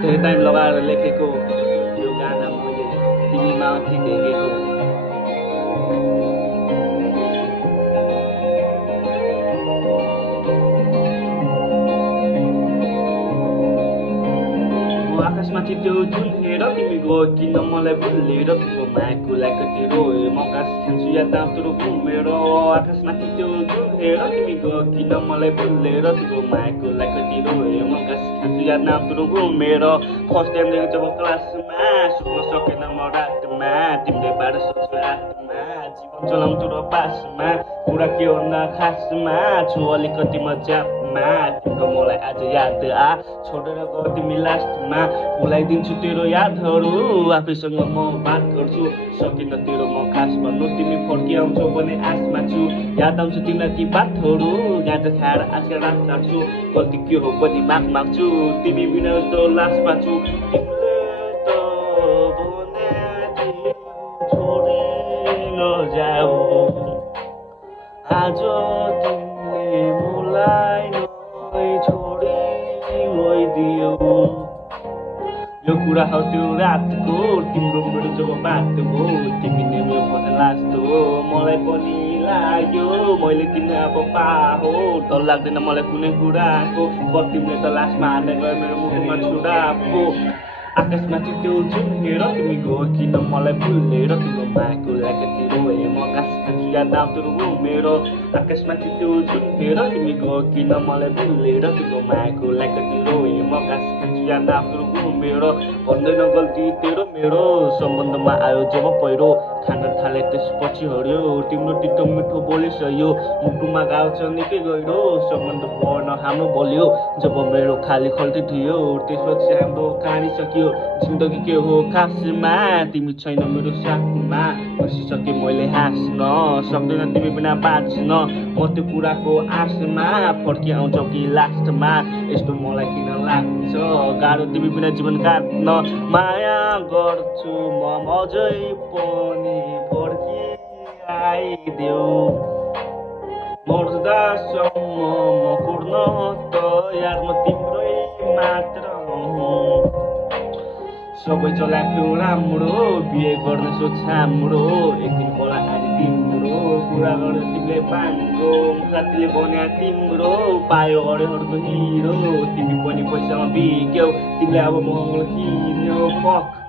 धेरै टाइम लगाएर लेखेको यो गाना मैले तिमीमा देखेको आकाशमाथि त्यो जुन हेर तिमी गयो किन मलाई भुलेर तिम्रो मायाको लागि तेरो म आकाश खान्छु या तातरो घुमेर आकाशमाथि त्यो जुन हेर तिमी गयो किन मलाई भुलेर तिम्रो मायाको लागि तेरो म आकाश खान्छु या तातरो घुमेर फर्स्ट टाइम देखेको जब क्लासमा सुत्न सकेन म रातमा तिमीले बाह्र सोच्छु रातमा जीवन चलाउँछु र पासमा कुरा के भन्दा खासमा छु अलिकति मजामा तिम्रो मलाई आज याद छोडेर गयो तिमी लास्टमा भुलाइदिन्छु तेरो यादहरू आफैसँग म बात गर्छु सकिन तेरो म खास भन्नु तिमी फर्किआउँछौ भने आशमा छु याद आउँछ तिमीलाई ती बातहरू गाँजा खाएर आजका रात काट्छु गल्ती के हो पनि माग माग्छु तिमी बिना जस्तो लासमा छु तिमीले त भने छोडी नजाऊ आज तिमीले मलाई नै छोडी गइदियौ यो कुरा हो त्यो रातको तिम्रो मेरो जब बात हो तिमी नै मेरो फसल लास्ट हो मलाई पनि लाग्यो मैले तिमीलाई अब पाहो डर लाग्दैन मलाई कुनै कुराको तिमीले त लास्टमा हाल्दै गयो मेरो मुखमा छुराको आकाशमाथि त्यो जुन हेर तिमी गयो किन मलाई भुलेर तिम्रो मायाको लागि तेरो म आकाश खान्छु याद आउँथ्यो मेरो आकाशमाथि त्यो जुन हेर तिमी गयो किन मलाई भुलेर तिम्रो मायाको लागि तेरो म आकाश खान्छु याद आउँथ्यो मेरो भन्दैन गल्ती तेरो मेरो सम्बन्धमा आयो जब पहिरो खान थाले त्यसपछि हर्यो तिम्रो तितो मिठो बोलिसक्यो मुटुमा गाउँ छ निकै गहिरो सम्बन्ध बढ्न हाम्रो बल्यो जब मेरो खाली खल्ती थियो त्यसपछि हाम्रो कहानी सक्यो जिन्दगी के हो खासमा तिमी छैन मेरो साथमा बसिसके मैले हाँस्न सक्दैन तिमी बिना बाँच्न म त्यो कुराको आशमा फर्किआउँछौ कि लास्टमा यस्तो मलाई किन लाग्छ गाह्रो तिमी बिना जीवन काट्न माया गर्छु म अझै पनि फर्किआइदेऊ मर्दासम्म म कुर्न तयार म तिम्रै मात्र सबै चलाएको राम्रो बिहे गर्ने सोच हाम्रो एक दिन होला आज तिम्रो कुरा गरेर तिमीले बाङ्गो साथीले भन्या तिम्रो पायो अरूहरूको हिरो तिमी पनि पैसामा बिक्यौ तिमीले अब महँगो किन्यो पख